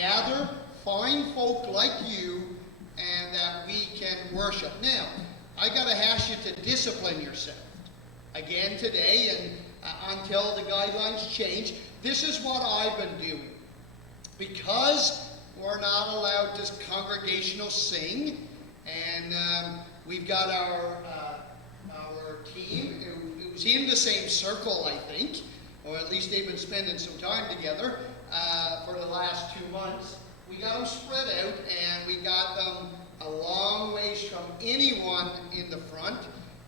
gather fine folk like you and that we can worship. Now, I got to ask you to discipline yourself again today and until the guidelines change. This is what I've been doing. Because we're not allowed to congregational sing, and we've got our team who's in the same circle, I think, or at least they've been spending some time together for the last 2 months. We got them spread out, and we got them a long ways from anyone in the front,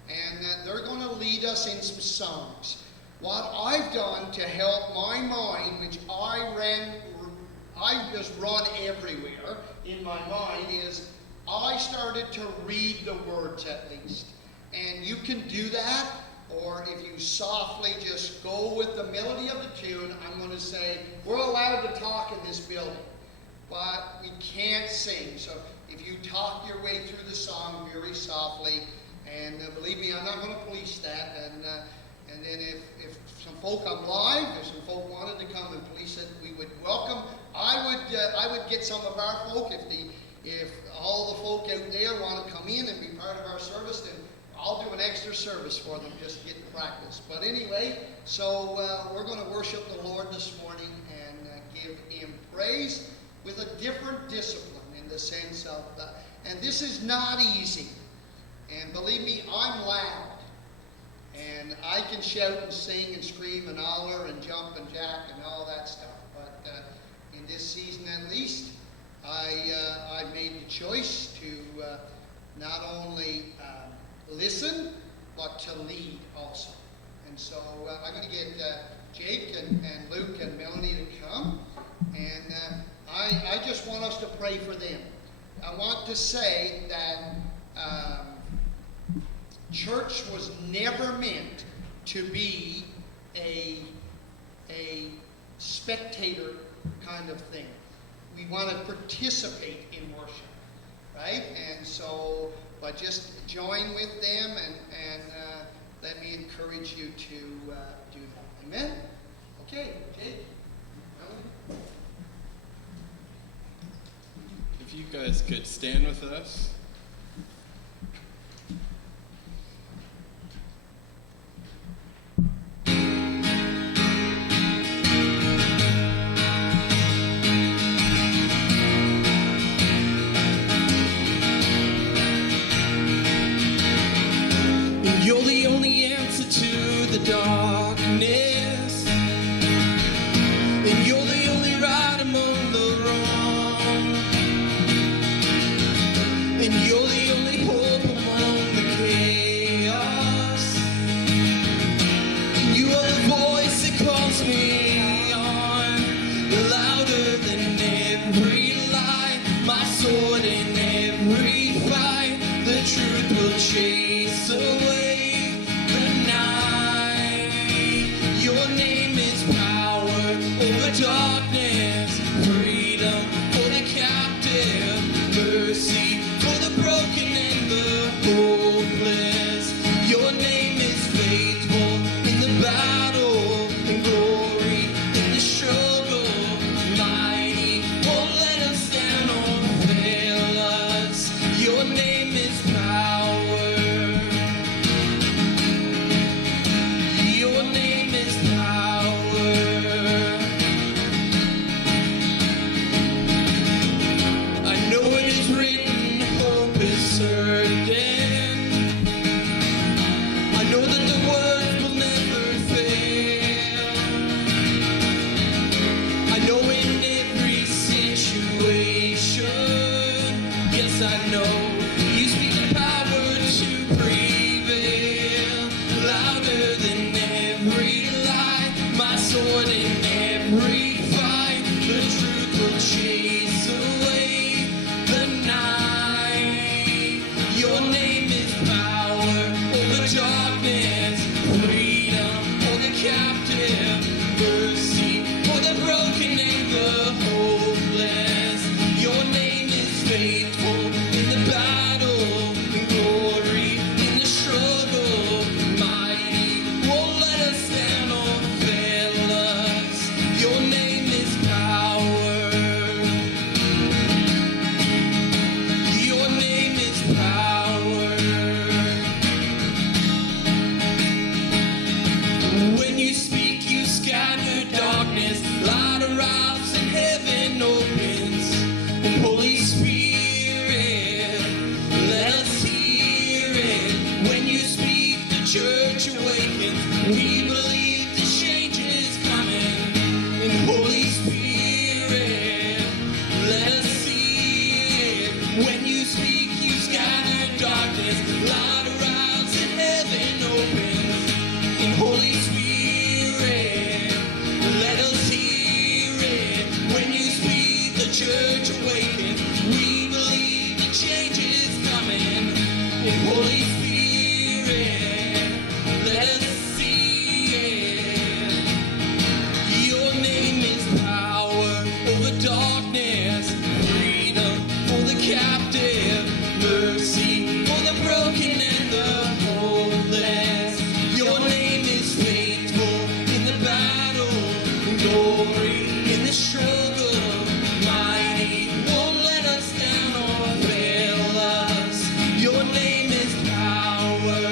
and they're going to lead us in some songs. What I've done to help my mind, which I just run everywhere in my mind, is I started to read the words at least. And you can do that, or if you softly just go with the melody of the tune, I'm going to say, we're allowed to talk in this building, but we can't sing. So if you talk your way through the song very softly, and believe me, I'm not going to police that, and then if some folk come live, if some folk wanted to come and police it, we would welcome. I would get some of our folk, if all the folk out there want to come in and be part of our service, then I'll do an extra service for them just to get practice. But anyway, so we're going to worship the Lord this morning and give Him praise with a different discipline in the sense of, and this is not easy. And believe me, I'm loud. And I can shout and sing and scream and holler and jump and jack and all that stuff. But in this season at least, I made the choice to not only listen, but to lead also. And so I'm going to get Jake and Luke and Melanie to come. And I just want us to pray for them. I want to say that church was never meant to be a spectator kind of thing. We want to participate in worship, right? And so, but just join with them and let me encourage you to do that. Amen? Okay, Jake. If you guys could stand with us. Darkness, and you're the only right among the wrong, and you're the only hope among the chaos, and you are the voice that calls me on, louder than every lie, my sword in every fight, the truth will chase away. Darkness, freedom for the captive, mercy for the broken and the hopeless. Your name is faithful in the battle and glory in the struggle. Mighty won't let us down or fail us. Your name is power. church awaken. We believe the change is coming. And Holy Spirit, let us see it. Your name is power over darkness, freedom for the captive, mercy for the broken and the hopeless. Your name is faithful in the battle, and glory in the struggle. Mighty, won't let us down or fail us. Your name is power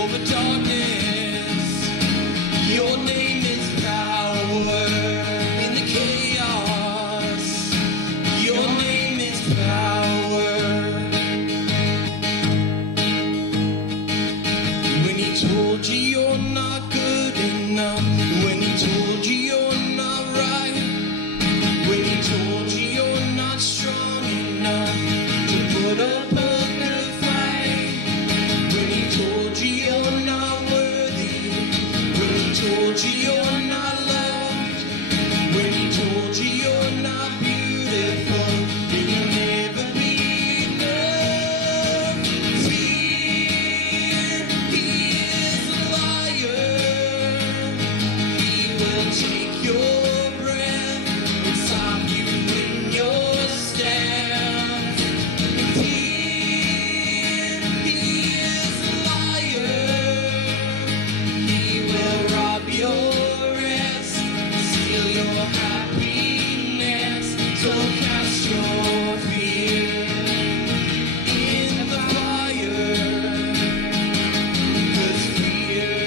over darkness. Your name is power in the chaos. Your name is power. When he told you you're not good enough, when he told you you're not right, when he told you you're not strong enough to put up a good fight, when he told you you're not worthy, when he told you you're not loved, when he told you you're not beautiful, then you'll never be enough. Fear, he is a liar. He will take your breath and stop you in your steps. Fear, he is a liar. He will rob your rest, steal your happiness. So cast your fear in the fire. 'Cause fear,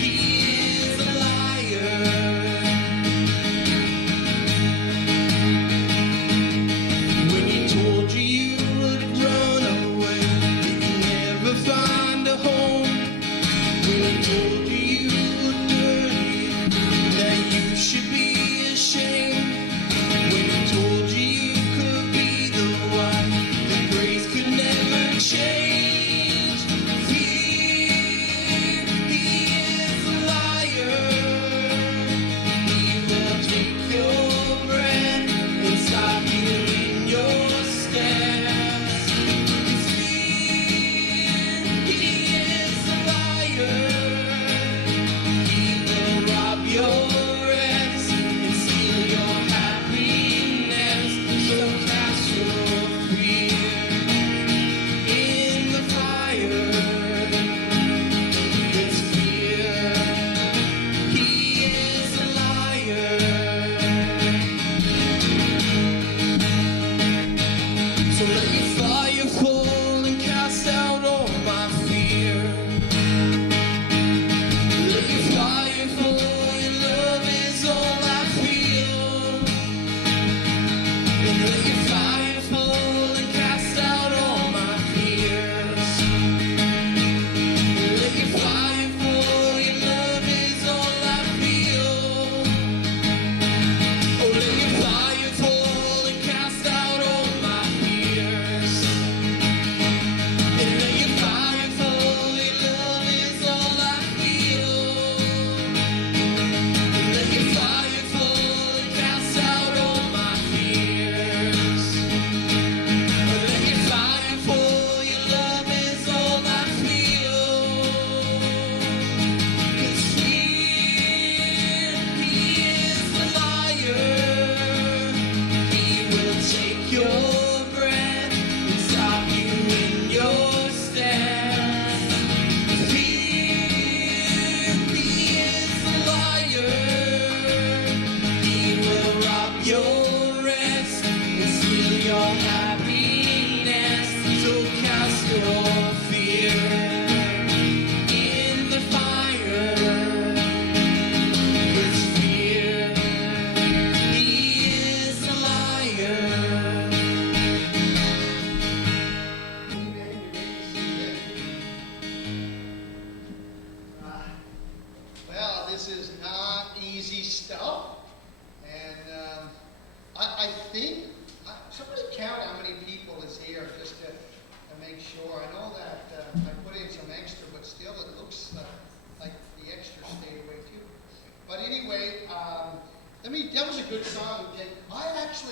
he is a liar. When he told you you would run away, you could never find a home. When he told you you were dirty, that you should be ashamed. When he told you you could be the one, that grace could never change. Fear, he is a liar. He will take your breath and stop you in your steps. Fear, he is a liar. He will rob your rest and steal your happiness. So cast your fear in the fire. 'Cause fear, he is a liar. So let your fire fall and cast out all my fear. Let your fire fall, your love is all I feel. And let your fire fall and cast out all my fears. Let your fire fall, your love is all I feel. Oh, let your fire fall and cast out all my fears. And let your fire fall, your love is all I feel. And let your fire fall and cast out all my fears. And let your fire fall, your love is all I feel. 'Cause fear, he is a liar. He will take your breath and stop you in your steps. Fear, he is a liar. He will rob your rest and steal your happiness. So cast your fear in the fire. 'Cause fear, he is a liar. Well, this is not easy stuff, and I think somebody count how many people is here just to make sure. I know that I put in some extra, but still it looks like the extra stayed away too. But anyway, that was a good song. I actually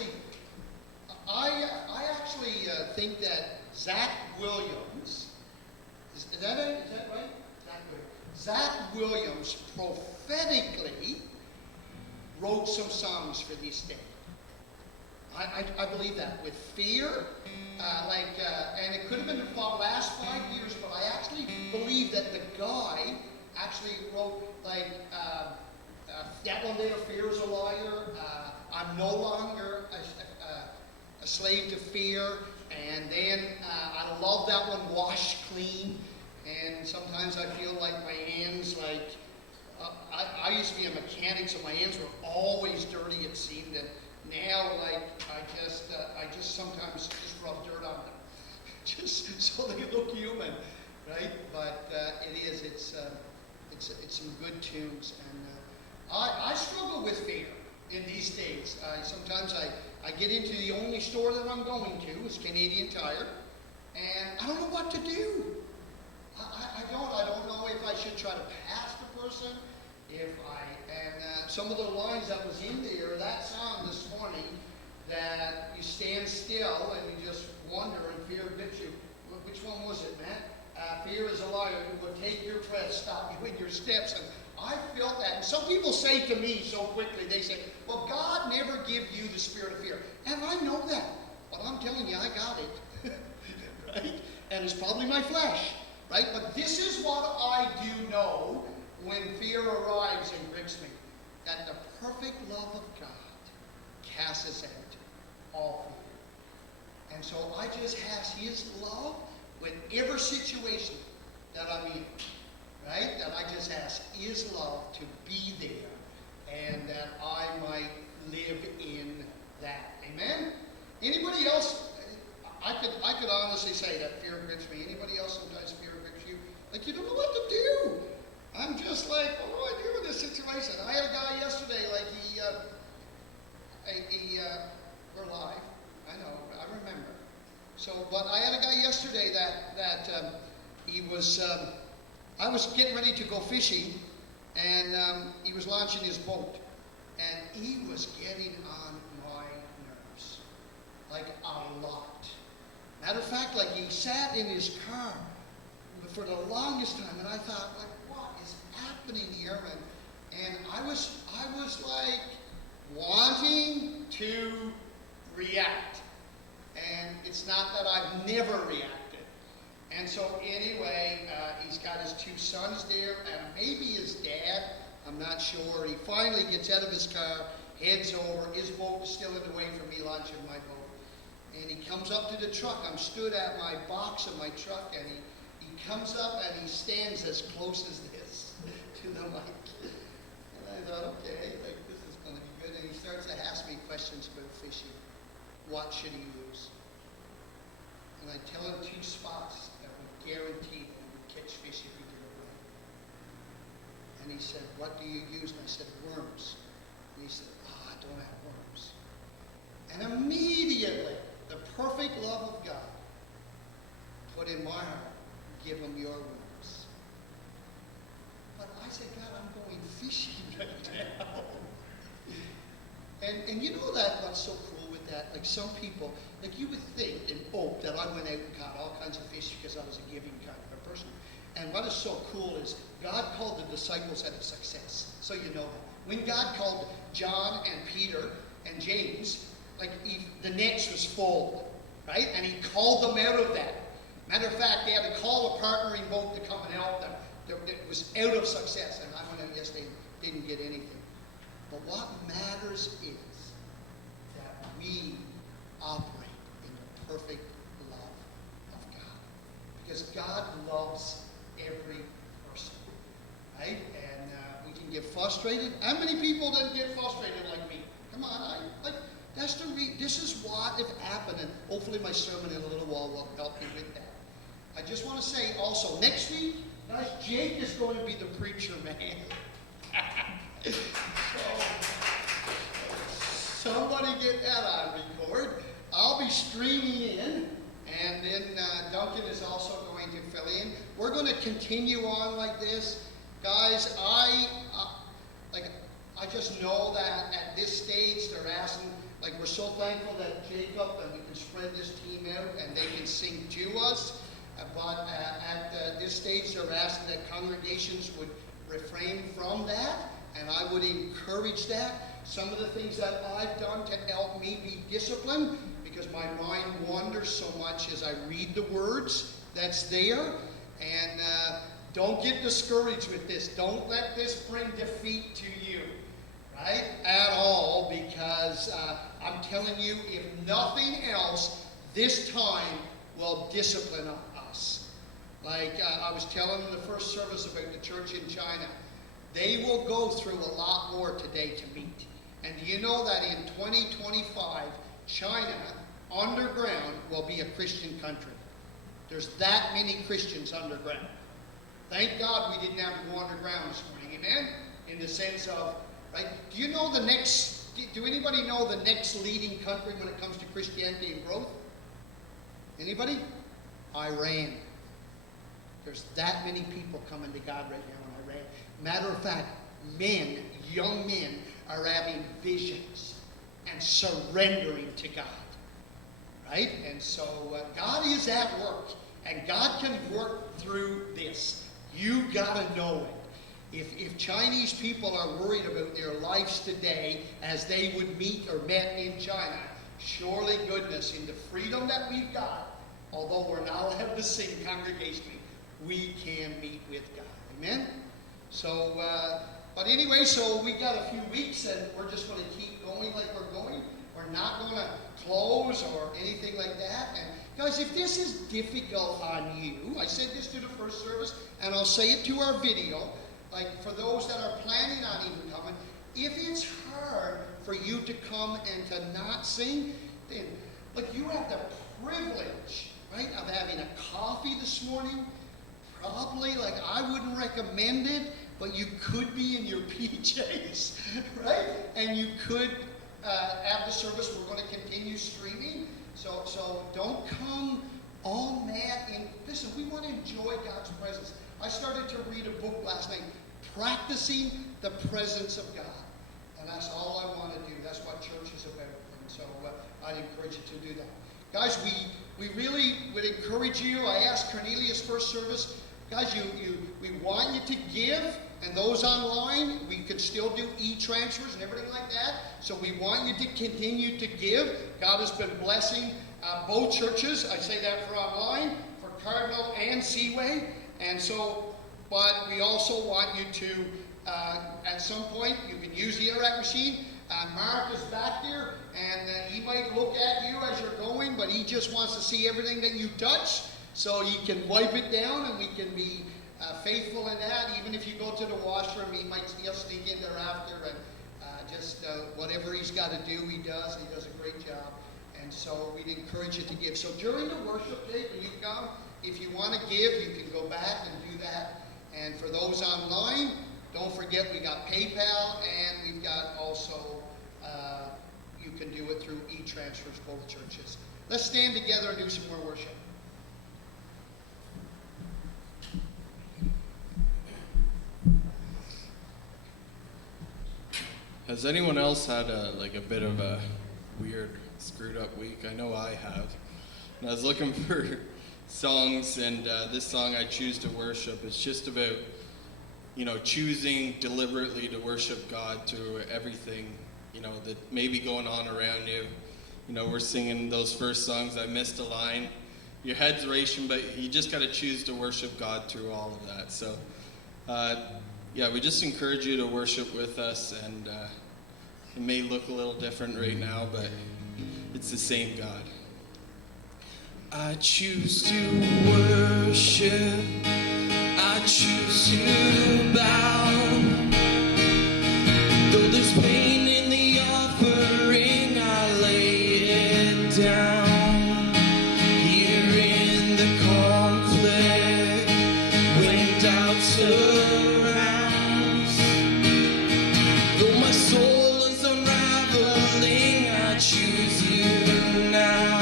think that Zach Williams, is that it? Is that right? Zach Williams prophetically wrote some songs for this day. I believe that with fear, and it could have been the last 5 years, but I actually believe that the guy actually wrote that one there, Fear is a Liar, I'm no longer a slave to fear, and then I love that one, Wash Clean, and sometimes I feel like my hands, I used to be a mechanic, so my hands were always dirty, it seemed, and now, I just sometimes just rub dirt on them, just so they look human, right? But it's some good tunes, and I struggle with fear in these days. Sometimes I get into the only store that I'm going to, is Canadian Tire, and I don't know what to do. I don't know if I should try to pass the person, some of the lines that was in there, that song this morning, that you stand still and you just wonder and fear grips you. Which one was it, Matt? Fear is a liar. It will take your breath, stop you in your steps. And I felt that. And some people say to me so quickly, they say, well, God never give you the spirit of fear. And I know that. But I'm telling you, I got it. Right? And it's probably my flesh. Right? But this is what I do know when fear arrives and grips me. That the perfect love of God casts out all fear. And so I just ask His love with every situation that I'm in. Right? That I just ask His love to be there and that I might live in that. Amen? Anybody else? I could honestly say that fear grips me. Anybody else sometimes fear grips you? Like you don't know what to do. I'm just like, what do I do in this situation? I had a guy yesterday, we're live. I know, I remember. But I had a guy yesterday that he was, I was getting ready to go fishing, and he was launching his boat, and he was getting on my nerves, like a lot. Matter of fact, he sat in his car for the longest time, and I thought, what is happening here? And I was wanting to react, and it's not that I've never reacted. And so anyway, he's got his 2 sons there, and maybe his dad, I'm not sure. He finally gets out of his car, heads over. His boat is still in the way for me launching my boat. And he comes up to the truck. I'm stood at my box of my truck, and he comes up and he stands as close as this to the mic. And I thought, okay, this is going to be good. And he starts to ask me questions about fishing. What should he use? And I tell him 2 spots that would guarantee that he would catch fish if he did it right. And he said, what do you use? And I said, worms. And he said, I don't have worms. And immediately, the perfect love of God put in my heart, give him your worms. But I said, God, I'm going fishing right now. And you know what's so cool with that? Some people, you would think and hope that I went out and caught all kinds of fish because I was a giving kind of a person. And what is so cool is God called the disciples out of success. So you know that. When God called John and Peter and James, the nets was full, right? And He called them out of that. Matter of fact, they had to call a partnering boat to come and help them. It was out of success, and I went out yesterday and didn't get anything. But what matters is that we operate in the perfect love of God. Because God loves every person, right? And we can get frustrated. How many people didn't get frustrated like me? Come on, this is what if happened, and hopefully my sermon in a little while will help me with that. I just want to say also, next week, guys, Jake is going to be the preacher man. So, somebody get that on record. I'll be streaming in, and then Duncan is also going to fill in. We're going to continue on like this. Guys, I just know that at this stage they're asking, Like, we're so thankful that Jacob, and we can spread this team out and they can sing to us. But at this stage, they're asking that congregations would refrain from that, and I would encourage that. Some of the things that I've done to help me be disciplined, because my mind wanders so much as I read the words that's there. And don't get discouraged with this. Don't let this bring defeat to you, right? At all, because I'm telling you, if nothing else, this time will discipline us. Like I was telling in the first service about the church in China, they will go through a lot more today to meet. And do you know that in 2025, China, underground, will be a Christian country? There's that many Christians underground. Thank God we didn't have to go underground this morning, amen? In the sense of, right? Do anybody know the next leading country when it comes to Christianity and growth? Anybody? Iran. There's that many people coming to God right now in Iran. Matter of fact, men, young men, are having visions and surrendering to God. Right? And so God is at work. And God can work through this. You got to know it. If Chinese people are worried about their lives today as they would meet or met in China, surely goodness, in the freedom that we've got, although we're not allowed to sing congregationally, we can meet with God. Amen? So, but anyway, so we got a few weeks and we're just going to keep going like we're going. We're not going to close or anything like that. And guys, if this is difficult on you, I said this to the first service and I'll say it to our video, like for those that are planning on even coming, if it's hard for you to come and to not sing, then like you have the privilege, right, of having a coffee this morning. Probably, like I wouldn't recommend it, but you could be in your PJs, right? And you could have the service. We're going to continue streaming. So don't come all mad. Listen, we want to enjoy God's presence. I started to read a book last night, Practicing the Presence of God. And that's all I want to do. That's what church is about. And so I'd encourage you to do that. Guys, we really would encourage you. I asked Cornelius first service, guys, we want you to give, and those online, we could still do e-transfers and everything like that. So we want you to continue to give. God has been blessing both churches. I say that for online, for Cardinal and Seaway. And so, but we also want you to, at some point, you can use the Interact machine. Mark is back there, and he might look at you as you're going, but he just wants to see everything that you touch. So you can wipe it down, and we can be faithful in that. Even if you go to the washroom, he might still sneak in there after, and just whatever he's got to do, he does. He does a great job. And so we'd encourage you to give. So during the worship day, when you come, if you want to give, you can go back and do that. And for those online, don't forget we got PayPal, and we've got also, you can do it through e-transfers, both churches. Let's stand together and do some more worship. Has anyone else had a bit of a weird, screwed up week? I know I have. And I was looking for songs, and this song, I Choose to Worship, it's just about, choosing deliberately to worship God through everything, that may be going on around you. We're singing those first songs. I missed a line. Your head's racing, but you just got to choose to worship God through all of that. So, we just encourage you to worship with us, and it may look a little different right now, but it's the same God. I choose to worship, I choose to bow. Though there's pain in the offering, I lay it down. Here in the conflict, when doubt surrounds, though my soul is unraveling, I choose you now.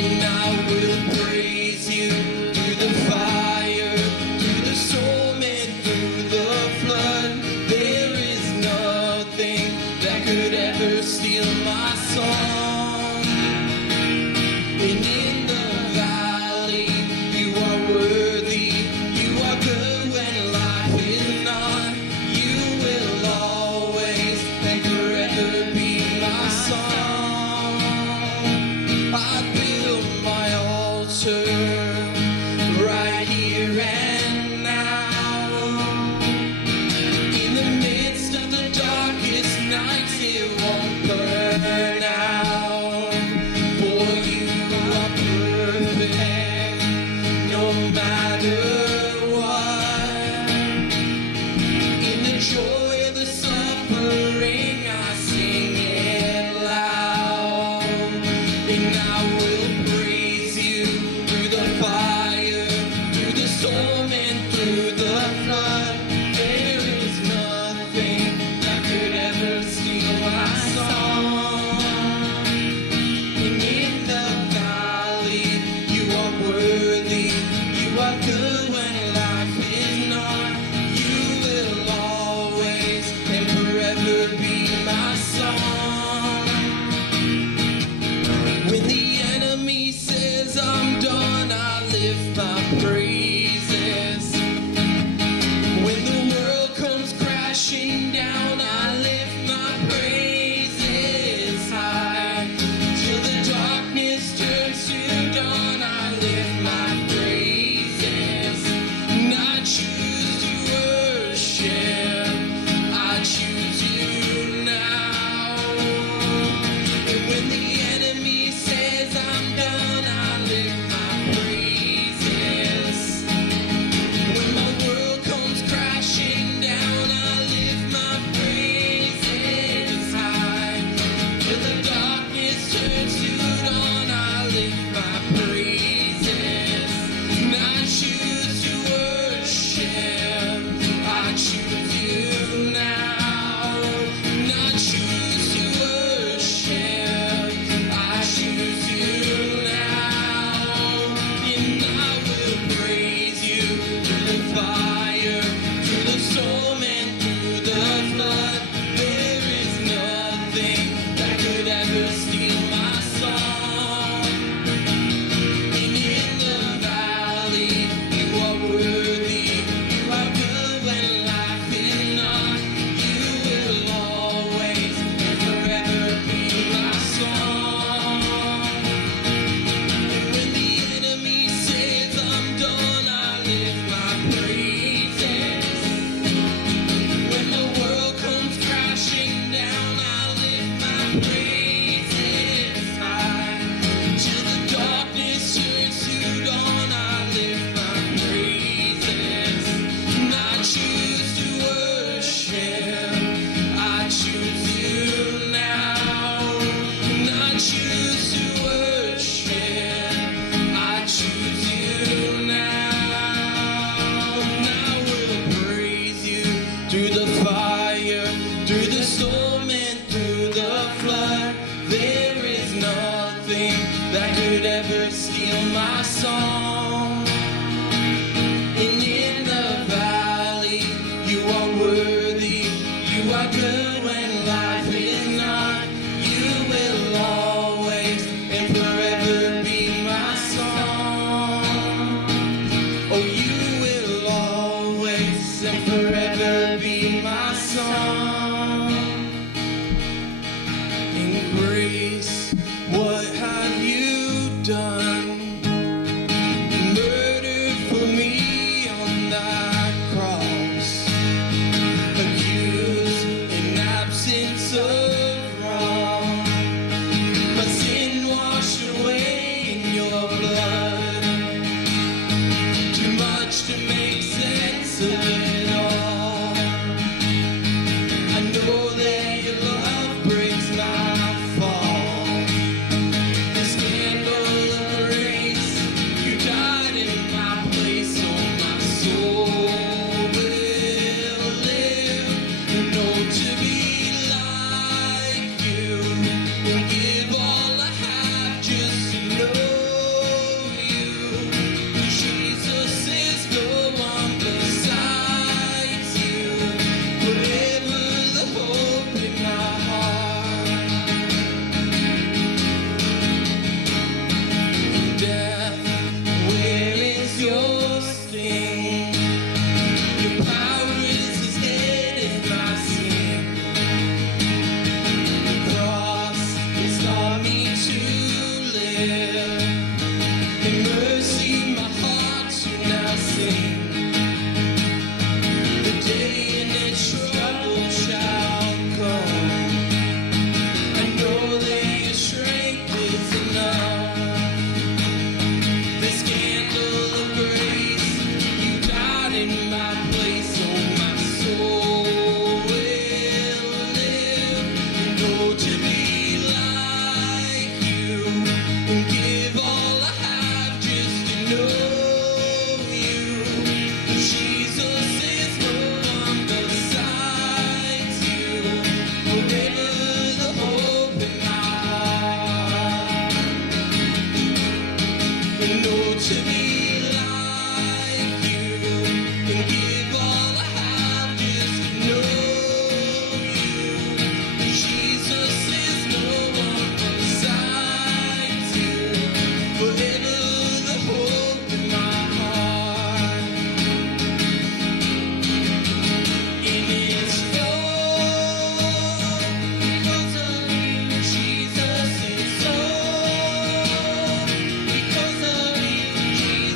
And I will praise you through the fire, through the storm and could ever steal my song. And in the valley, you are worthy, you are good when life is not. You will always and forever be my song. Oh, you will always and forever be my song. In grace, what have you done? Murdered for me on that cross, accused in absence of wrong, my sin washed away in your blood. Too much to make sense of it all. I know that your love breaks my fall. The scandal of grace, you died in my place, so my soul will live. And know to be like you, and give all I have just to know you. Jesus is the one besides you, forever the hope in my heart. Death, where is your sting? Your power is as dead as my sin. The cross has taught me to live. In mercy, my heart should now sing. The day in its trouble shall come. I know that your strength is enough. The scandal of grace, you died in my place, so my soul will live. Know to be like you, and give all I have just to know you. Jesus is the one besides you, forever the hope in my heart. And know to be like you, and give all I have just to know you. Jesus is the one besides you, forever the hope in my heart. And it's all because of you, Jesus. It's all because of you, Jesus.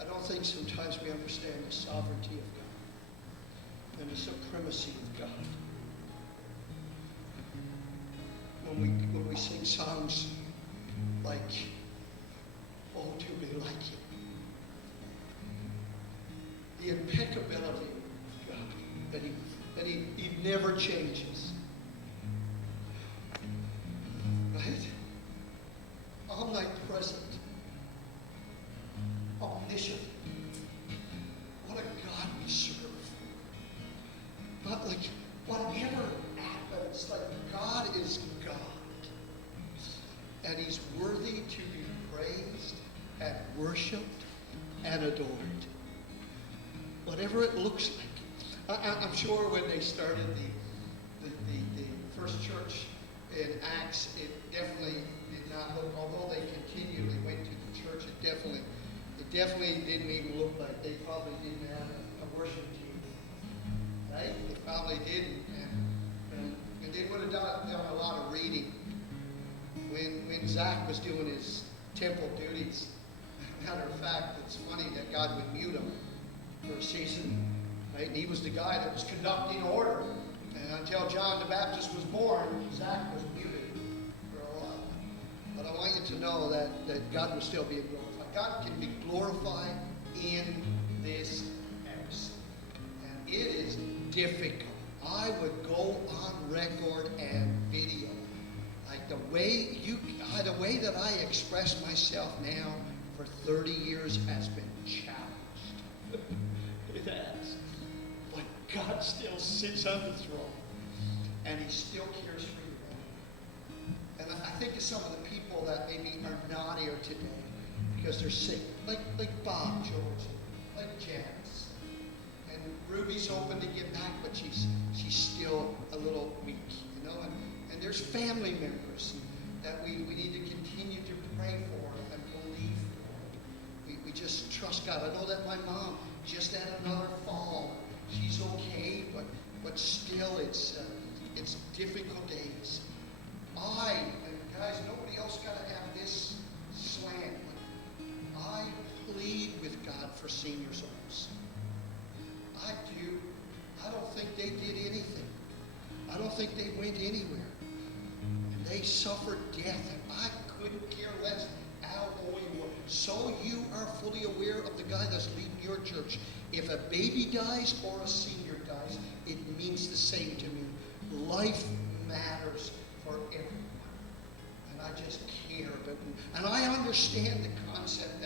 I don't think sometimes we understand the sovereignty of God and the supremacy of God. When we sing songs like, "Oh, to be like Him," the impeccability of God, that He never changes. Right? Omnipresent. Omniscient. What a God we serve. Not like whatever happens, like God is God. And He's worthy to be praised and worshipped and adored. Whatever it looks like. I'm sure when they started the first church in Acts, it definitely did not look, although they continually went to the church, it definitely didn't even look like they probably didn't have a worship team. Right? They probably didn't. And they would have done a lot of reading. When Zach was doing his temple duties, matter of fact, it's funny that God would mute him for a season. Right? And he was the guy that was conducting order. And until John the Baptist was born, Zach was muted for a while. But I want you to know that God will still be glorified. God can be glorified in this house. And it is difficult. I would go on record and video. Like the way that I express myself now for 30 years has been challenged. It has. But God still sits on the throne. And He still cares for you. And I think of some of the people that maybe are not here today because they're sick. Like Bob George, like Janice. And Ruby's hoping to get back, but she's still a little weak, you know. And there's family members that we need to continue to pray for and believe for. We just trust God. I know that my mom just had another fall. She's okay, but still it's difficult days. And guys, nobody else got to have this slant. But I plead with God for seniors homes. I do. I don't think they did anything. I don't think they went anywhere. And they suffered death, and I couldn't care less how old you were. So you are fully aware of the guy that's leading your church. If a baby dies or a senior dies, it means the same to me. Life matters for everyone. And I just care about it. And I understand the concept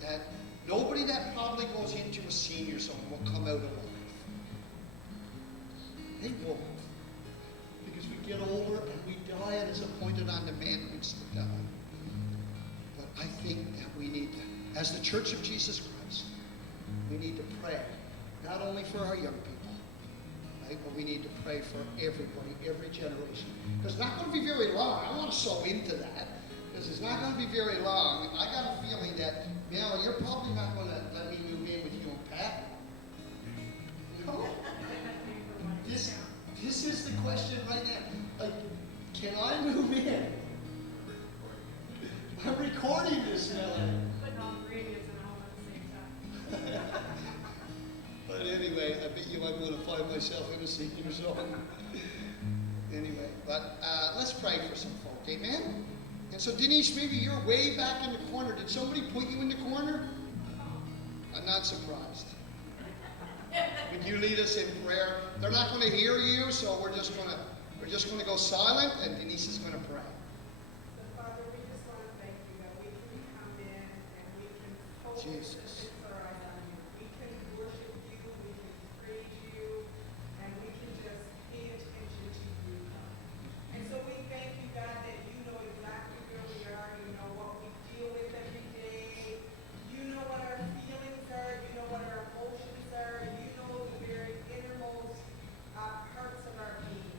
that nobody that probably goes into a senior's home will come out alive. They won't. Because we get older and we die, and it's appointed on the man who needs to die. But I think that we need to, as the Church of Jesus Christ, we need to pray, not only for our young people, right, but we need to pray for everybody, every generation. Because it's not going to be very long. I want to sow into that. Because it's not going to be very long. I got a feeling that, Mel, you're probably not going to let me move in with you and Pat. No. This is the question right now. Like, can I move in? I'm recording this, Melanie. Putting on radios and all at the same time. But anyway, I bet you I'm going to find myself in a senior's home. Anyway, but let's pray for some folk, amen? And so, Denise, maybe you're way back in the corner. Did somebody put you in the corner? I'm not surprised. Would you lead us in prayer? They're not going to hear you, so we're just going to go silent, and Denise is going to pray. So, Father, we just want to thank you that we can come in and we can focus Jesus. and fix our eyes on you. We can worship you, we can praise you, and we can just pay attention to you. And so we thank you, God, that you know exactly where we are. You know what we deal with every day. You know what our feelings are. You know what our emotions are. You know the very innermost parts of our being.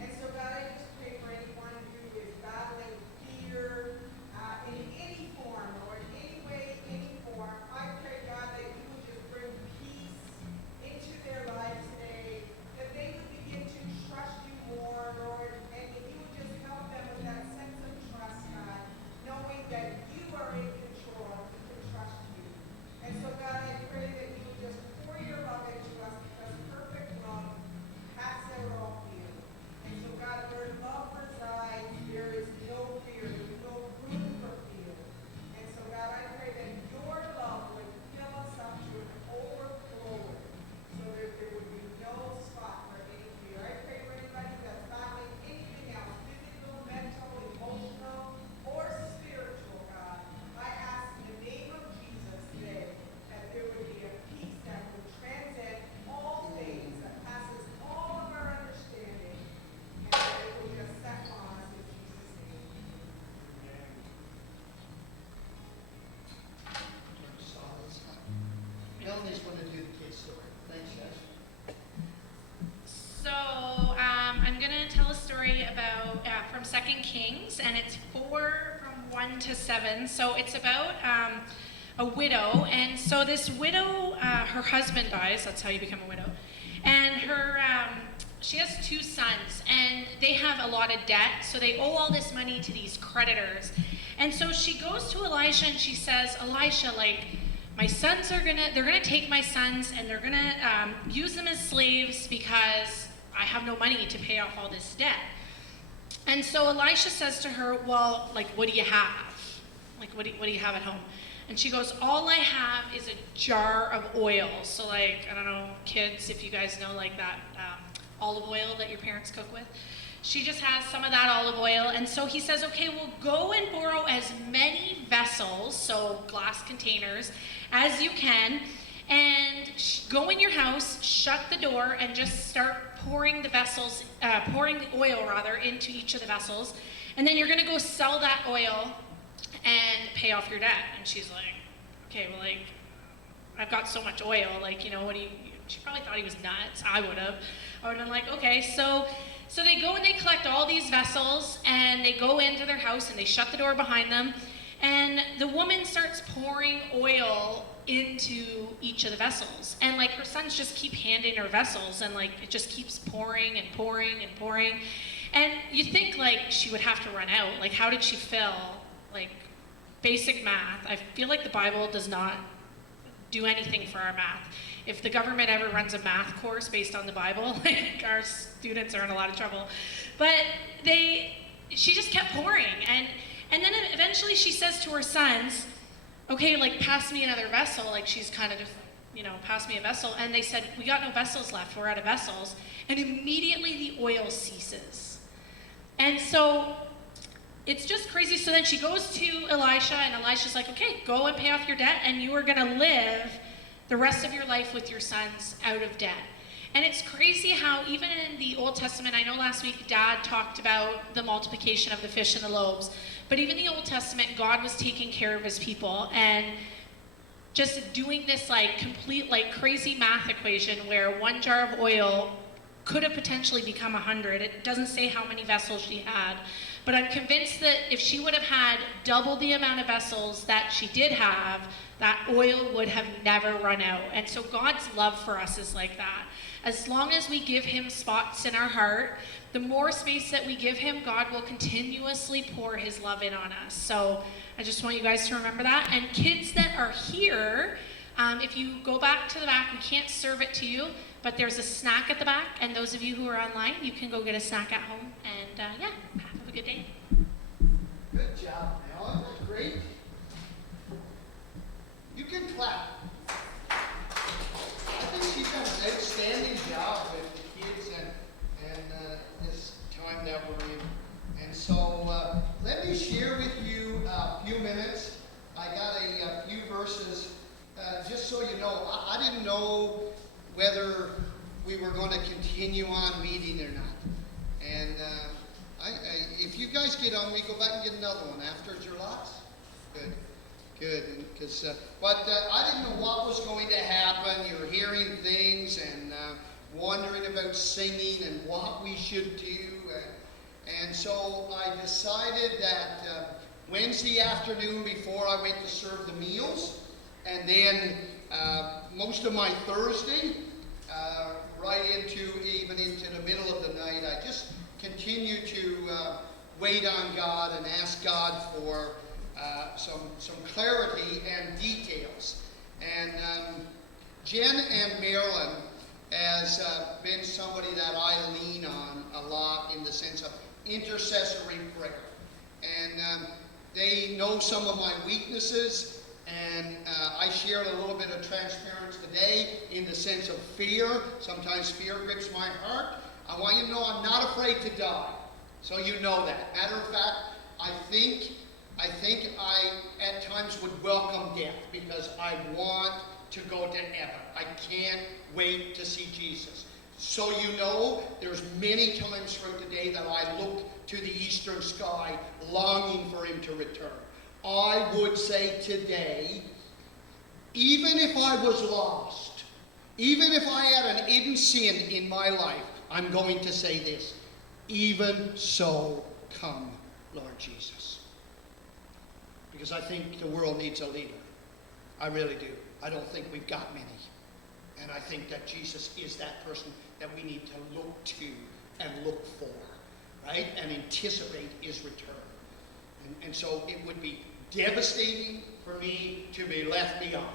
And so, God, I just pray for anyone who is battling fear in any form or in any way, any form. I pray are in control, and we can trust you. And so, God, I pray that you would just pour your love into us because perfect love casts out all fear. And so, God, where love resides, there is no fear, there's no room for fear. And so, God, I pray that your love would fill us up to an overflowing so that there would be no spot for any fear. I pray for anybody that's battling anything else, physical, mental, emotional, or spiritual, God. I ask in the name of Jesus today that there would be a peace that would transcend all things, that passes all of our understanding, and that it would just settle on us in Jesus' name. Melanie's going to do the kid's story. Thanks, guys. So I'm going to tell a story about from 2 Kings, and it's 4 from 1 to 7. So it's about a widow, and so this widow, her husband dies. That's how you become a widow, and she has 2 sons, and they have a lot of debt. So they owe all this money to these creditors, and so she goes to Elisha and she says, Elisha, like, my sons they're gonna take my sons and they're gonna use them as slaves because I have no money to pay off all this debt. And so Elisha says to her, well, like, what do you have? Like, what do you have at home? And she goes, all I have is a jar of oil. So, like, I don't know, kids, if you guys know, like that olive oil that your parents cook with. She just has some of that olive oil. And so he says, okay, well, go and borrow as many vessels, so glass containers, as you can, and go in your house, shut the door, and just start pouring the oil into each of the vessels. And then you're going to go sell that oil and pay off your debt. And she's like, okay, well, like, I've got so much oil, like, you know, she probably thought he was nuts. I would have been like, okay, so they go and they collect all these vessels, and they go into their house and they shut the door behind them, and the woman starts pouring oil into each of the vessels, and like her sons just keep handing her vessels, and like it just keeps pouring and pouring and pouring, and you think like she would have to run out. Like, how did she fill? Like, basic math. I feel like the Bible does not do anything for our math. If the government ever runs a math course based on the Bible, like, our students are in a lot of trouble. But she just kept pouring, and then eventually she says to her sons, okay, like, pass me another vessel. Like, she's kind of just, you know, pass me a vessel. And they said, we got no vessels left, we're out of vessels. And immediately the oil ceases. And so it's just crazy. So then she goes to Elisha, and Elisha's like, okay, go and pay off your debt, and you are gonna live the rest of your life with your sons out of debt. And it's crazy how even in the Old Testament, I know last week Dad talked about the multiplication of the fish and the loaves, but even in the Old Testament, God was taking care of his people and just doing this like complete, like, crazy math equation where one jar of oil could have potentially become 100. It doesn't say how many vessels she had, but I'm convinced that if she would have had double the amount of vessels that she did have, that oil would have never run out. And so God's love for us is like that. As long as we give him spots in our heart, the more space that we give him, God will continuously pour his love in on us. So I just want you guys to remember that. And kids that are here, if you go back to the back, we can't serve it to you, but there's a snack at the back. And those of you who are online, you can go get a snack at home. And have a good day. Good job, Mel. Great. You can clap. I think she's done an outstanding job with the kids and this time that we're in. And so let me share with you a few minutes. I got a few verses just so you know. I didn't know whether we were going to continue on meeting or not. And if you guys get on, we go back and get another one after. Is your lots? Good. Good, but I didn't know what was going to happen. You were hearing things and wondering about singing and what we should do. And so I decided that Wednesday afternoon before I went to serve the meals, and then most of my Thursday, right into the middle of the night, I just continued to wait on God and ask God for some clarity and details. And Jen and Marilyn has been somebody that I lean on a lot in the sense of intercessory prayer. And they know some of my weaknesses, and I shared a little bit of transparency today in the sense of fear. Sometimes fear grips my heart. I want you to know I'm not afraid to die. So you know that. Matter of fact, I think I at times would welcome death because I want to go to heaven. I can't wait to see Jesus. So you know, there's many times throughout the day that I look to the eastern sky longing for him to return. I would say today, even if I was lost, even if I had an hidden sin in my life, I'm going to say this: even so, come, Lord Jesus. Because I think the world needs a leader. I really do. I don't think we've got many. And I think that Jesus is that person that we need to look to and look for, right? And anticipate his return. And so it would be devastating for me to be left behind.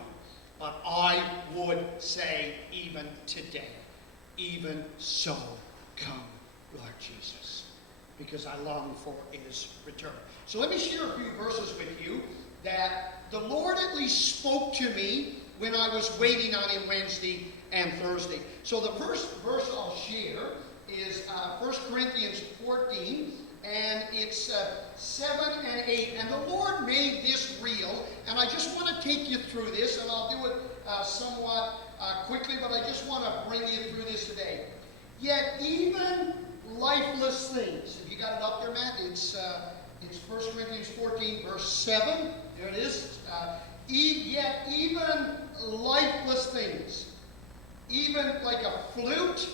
But I would say even today, even so, come, Lord Jesus. Because I long for his return. So let me share a few verses with you that the Lord at least spoke to me when I was waiting on him Wednesday and Thursday. So the first verse I'll share is 1 Corinthians 14, and it's 7 and 8. And the Lord made this real, and I just want to take you through this, and I'll do it somewhat quickly, but I just want to bring you through this today. Yet even lifeless things, if you got it up there, Matt, it's 1 Corinthians 14, verse 7. There it is. Yet even lifeless things, even like a flute,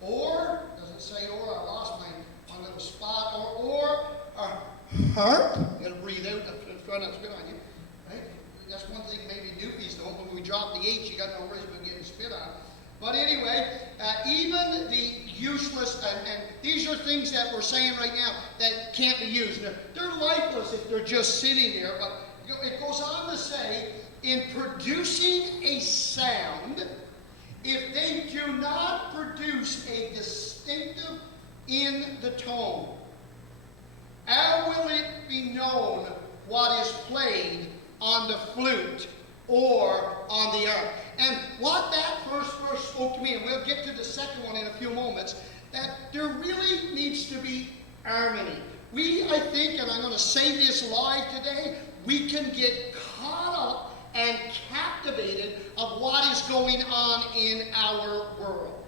or, does it say or? I lost my little spot. Or a harp. You got to breathe out. That's trying not to spit on you. Right? That's one thing maybe newbies don't. When we drop the H, you got no worries about getting spit on. But anyway, even the useless, and these are things that we're saying right now that can't be used. They're lifeless if they're just sitting there. But it goes on to say, in producing a sound, if they do not produce a distinctive in the tone, how will it be known what is played on the flute or on the harp? And what that first verse spoke to me, and we'll get to the second one in a few moments, that there really needs to be harmony. I think, and I'm going to say this live today, we can get caught up and captivated of what is going on in our world.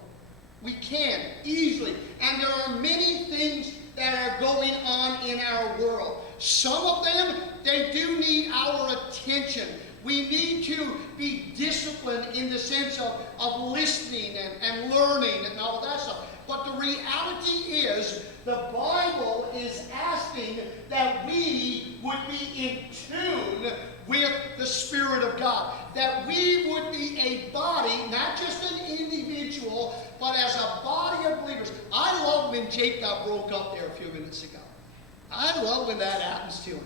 We can, easily. And there are many things that are going on in our world. Some of them, they do need our attention. We need to be disciplined in the sense of listening and learning and all that stuff. But the reality is, the Bible is asking that we would be in tune with the Spirit of God. That we would be a body, not just an individual, but as a body of believers. I love when Jake got broke up there a few minutes ago. I love when that happens to him.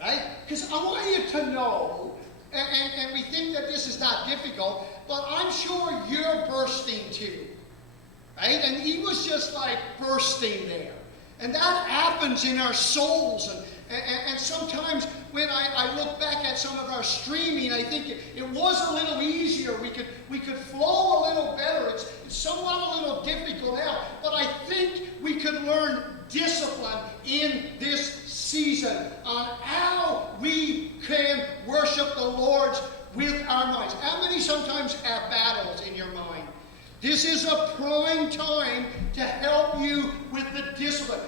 Right? Because I want you to know, and we think that this is not difficult, but I'm sure you're bursting too. Right? And he was just like bursting there. And that happens in our souls. And sometimes when I look back at some of our streaming, I think it was a little easier. We could flow a little better. It's somewhat a little difficult now. But I think we could learn discipline in this season on how we can worship the Lord with our minds. How many sometimes have battles in your mind? This is a prime time to help you with the discipline.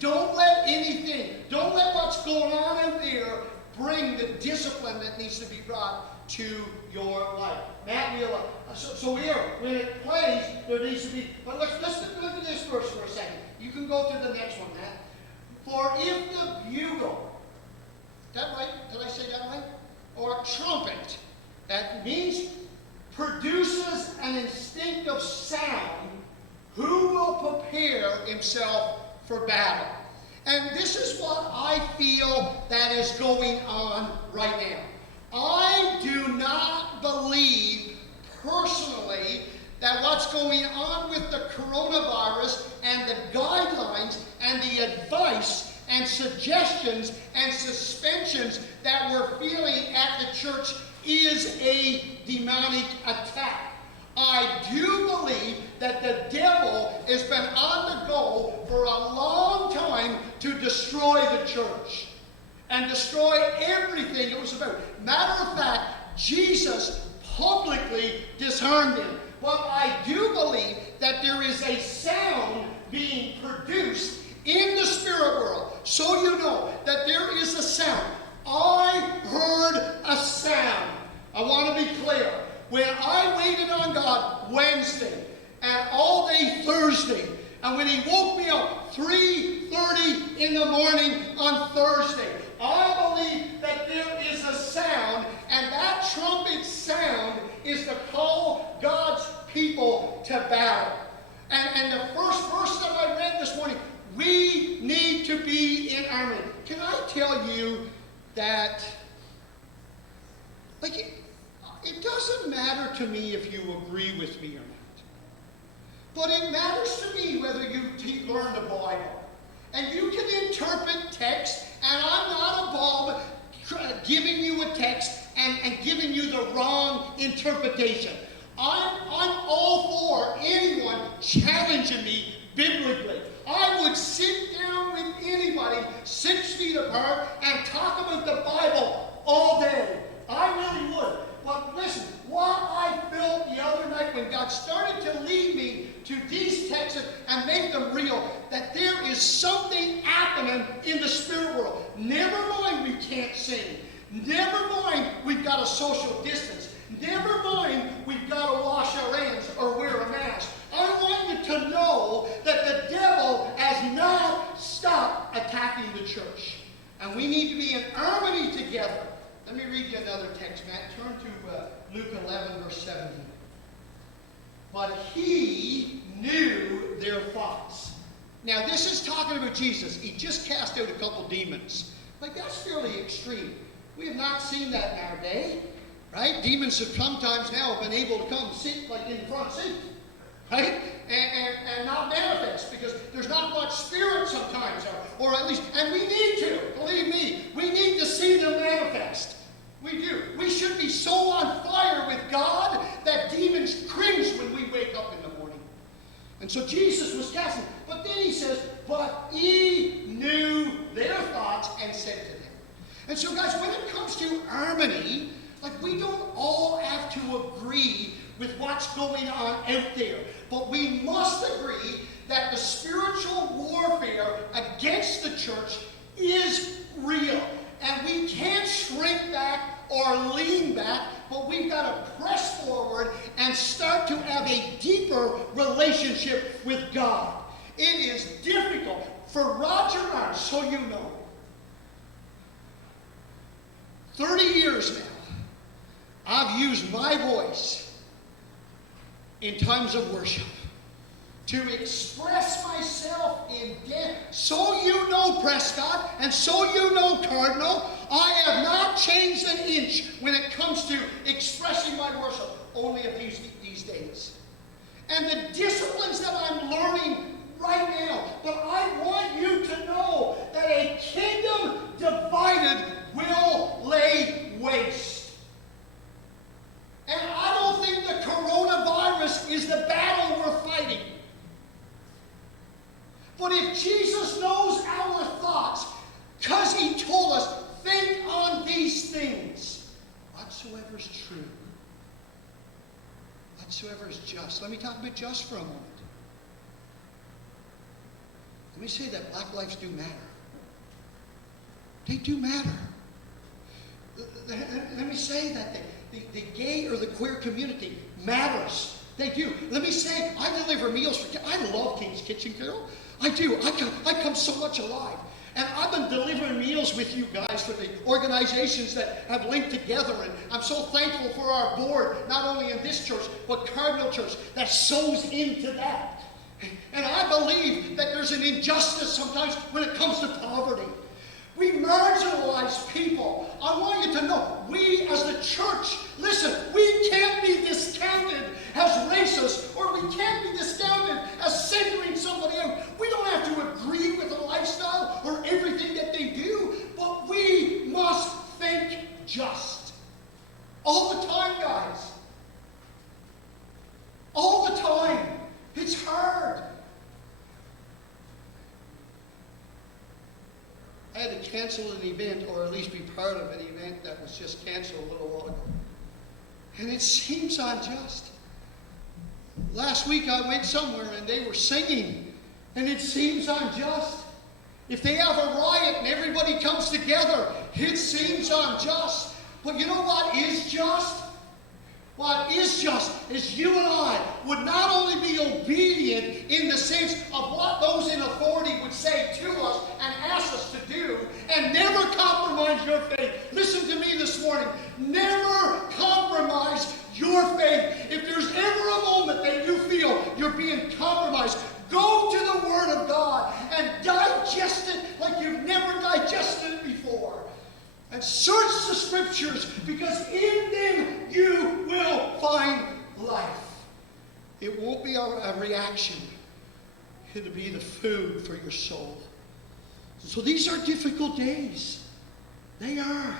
Don't let what's going on out there bring the discipline that needs to be brought to your life. Matt, when it plays, there needs to be, but let's look at this verse for a second. You can go to the next one, Matt. For if the bugle, is that right? Did I say that right? Or trumpet, that means produces an instinctive sound, who will prepare himself for battle? And this is what I I feel that is going on right now. I do not believe personally that what's going on with the coronavirus and the guidelines and the advice and suggestions and suspensions that we're feeling at the church is a demonic attack. I do believe that the devil has been on the go for a long time to destroy the church and destroy everything it was about. Matter of fact, Jesus publicly disarmed him. But I do believe that there is a sound being produced in the spirit world. So you know that there is a sound. I heard a sound. I want to be clear. When I waited on God Wednesday and all day Thursday, and when he woke me up 3:30 in the morning on Thursday, I believe that there is a sound, and that trumpet sound is to call God's people to battle. And the first verse that I read this morning, we need to be in harmony. Can I tell you that, it doesn't matter to me if you agree with me or not. But it matters to me whether you learn the Bible. And you can interpret text, and I'm not above giving you a text and giving you the wrong interpretation. I'm all for anyone challenging me biblically. I would sit down with anybody 6 feet apart and talk about the Bible all day. I really would. But listen, what I felt the other night when God started to lead me to these texts and make them real, that there is something happening in the spirit world. Never mind we can't sing. Never mind we've got a social distance. Never mind we've got to wash our hands or wear a mask. I want you to know that the devil has not stopped attacking the church. And we need to be in harmony together. Let me read you another text, Matt. Turn to Luke 11, verse 17. But he knew their thoughts. Now, this is talking about Jesus. He just cast out a couple demons. That's fairly extreme. We have not seen that in our day, right? Demons have sometimes now have been able to come sit in the front seat, right? And not manifest, because there's not much spirit sometimes, or at least, and we need to, believe me, we need to see them manifest. We do. We should be so on fire with God that demons cringe when we wake up in the morning. And so Jesus was casting. But then he says, but he knew their thoughts and said to them. And so guys, when it comes to harmony, we don't all have to agree with what's going on out there. But we must agree that the spiritual warfare against the church is real. And we can't shrink back or lean back, but we've got to press forward and start to have a deeper relationship with God. It is difficult. For Roger and I, so you know, 30 years now, I've used my voice in times of worship to express myself in depth. So you know, Prescott, and so you know, Cardinal, I have not changed an inch when it comes to expressing my worship, only of these days. And the disciplines that I'm learning right now, but I want you to know that a kingdom divided will lay waste. And I don't think the coronavirus is the battle we're fighting. But if Jesus knows our thoughts, because he told us, think on these things, whatsoever is true, whatsoever is just. Let me talk about just for a moment. Let me say that black lives do matter. They do matter. Let me say that the gay or the queer community matters. They do. Let me say, I deliver meals for kids. I love King's Kitchen, Carol. I do. I come so much alive. And I've been delivering meals with you guys for the organizations that have linked together. And I'm so thankful for our board, not only in this church, but Cardinal Church, that sows into that. And I believe that there's an injustice sometimes when it comes to poverty. We marginalize people. I want you to know, we as the church, listen, we can't be discounted as racist, or we can't be discounted as singling somebody out. We don't have to agree with a lifestyle or everything that they do, but we must think just. All the time, guys. All the time. It's hard. I had to cancel an event, or at least be part of an event that was just canceled a little while ago. And it seems unjust. Last week I went somewhere and they were singing, and it seems unjust. If they have a riot and everybody comes together, it seems unjust. But you know what is just? What is just is you and I would not only be obedient in the sense of what those in authority would say to us and ask us to do, and never compromise your faith. Listen to me this morning. Never compromise your faith. If there's ever a moment that you feel you're being compromised, go to the Word of God and digest it like you've never digested it before. And search the Scriptures, because in them you will find life. It won't be a reaction. It'll be the food for your soul. So these are difficult days. They are.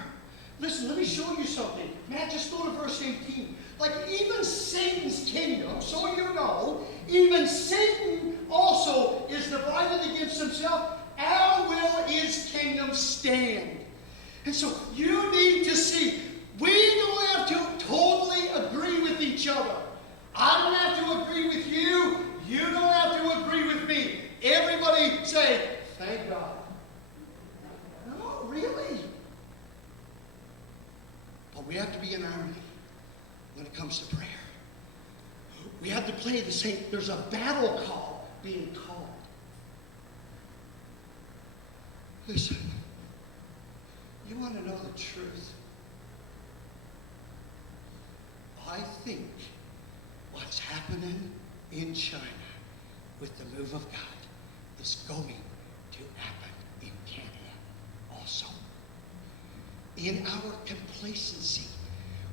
Listen, let me show you something. Matt, just go to verse 18. Like even Satan's kingdom, so you know, even Satan also is divided against himself. How will his kingdom stand? And so you need to see, we don't have to totally agree with each other. I don't have to agree with you. You don't have to agree with me. Everybody say, thank God. No, really. But we have to be an army when it comes to prayer. We have to play the same. There's a battle call being called. Listen. You want to know the truth? I think what's happening in China with the move of God is going to happen in Canada also. In our complacency,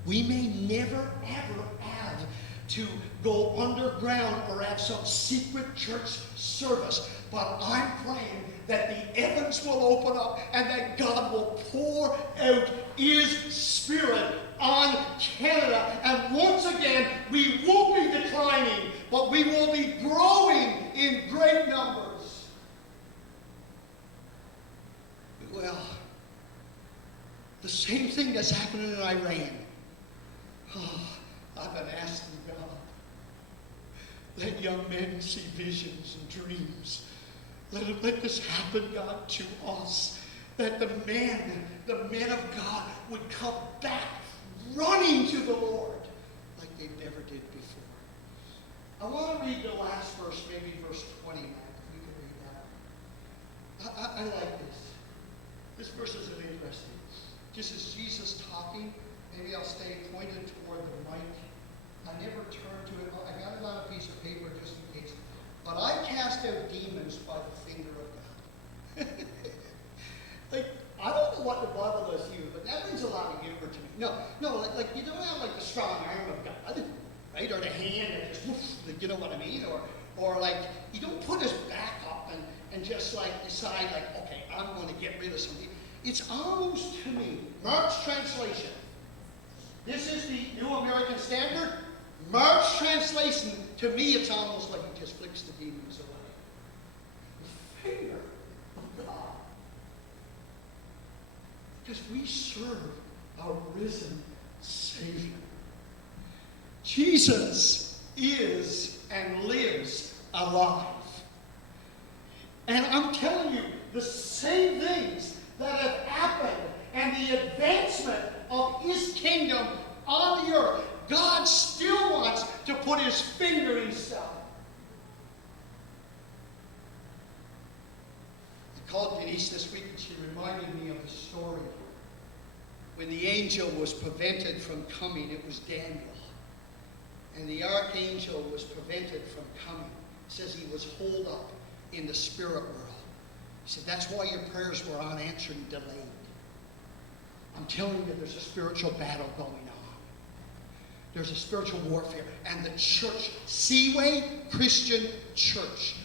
we may never ever have to go underground or have some secret church service, but I'm praying that the heavens will open up and that God will pour out His Spirit on Canada. And once again, we won't be declining, but we will be growing in great numbers. Well, the same thing that's happening in Iran. Oh, I've been asking God, let young men see visions and dreams. Let this happen, God, to us. That the men of God would come back running to the Lord like they never did before. I want to read the last verse, maybe verse 20, Matt, if you can read that. I like this. This verse is interesting. Just as Jesus talking, maybe I'll stay pointed toward the mic. I never turn to it. I got it on a piece of paper just in case. But I cast out demons by the finger of God. Like, I don't know what the Bible does here, but that brings a lot of humor to me. No, like you don't have like the strong arm of God, right? Or the hand that just, woof, like, you know what I mean? Or like, you don't put his back up and just like decide like, okay, I'm going to get rid of something. It's almost to me, Mark's translation. This is the New American Standard. Mark's translation, to me, it's almost like he just flicks the demons away. The finger of God. Because we serve our risen Savior. Jesus is and lives alive. And I'm telling you, the same things that have happened and the advancement of His kingdom on the earth, God still wants to put His finger in stuff. I called Denise this week and she reminded me of a story. When the angel was prevented from coming, it was Daniel. And the archangel was prevented from coming. It says he was holed up in the spirit world. He said, that's why your prayers were unanswered and delayed. I'm telling you, there's a spiritual battle going on. There's a spiritual warfare. And the church, Seaway Christian Church,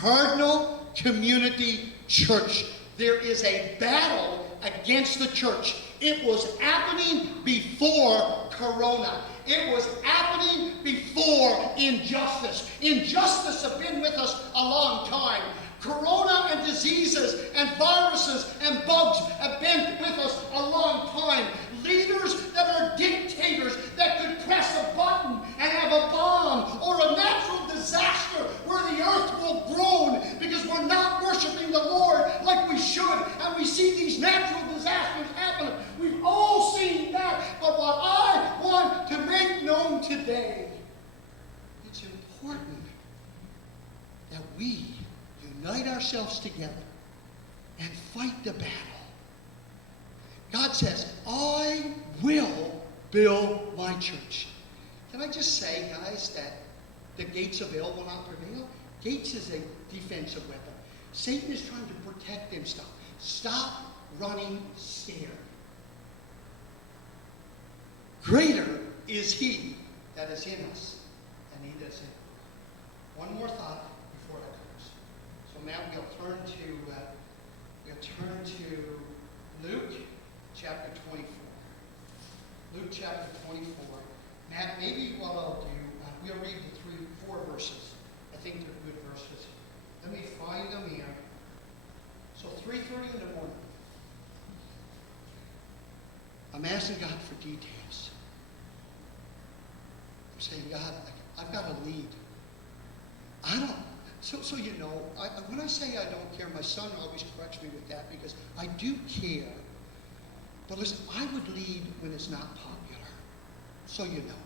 Cardinal Community Church, there is a battle against the church. It was happening before Corona. It was happening before injustice. Injustice has been with us a long time. Corona and diseases and viruses and bugs have been with us a long time. Leaders that are dictators that could press a button and have a bomb or a natural disaster where the earth will groan because we're not worshiping the Lord like we should, and we see these natural disasters happen. We've all seen that, but what I want to make known today, it's important that we unite ourselves together and fight the battle. God says, I will build my church. Can I just say, guys, that the gates of hell will not prevail? Gates is a defensive weapon. Satan is trying to protect himself. Stop running scared. Greater is he that is in us than he that is in the world. One more thought before I close. So now we'll turn to Luke chapter 24. Luke chapter 24. Matt, maybe what I'll do, we'll read the 4 verses. I think they're good verses. Let me find them here. So 3:30 in the morning. I'm asking God for details. I'm saying, God, I've got to lead. I don't. So you know, when I say I don't care, my son always corrects me with that because I do care. But listen, I would lead when it's not popular. So you know.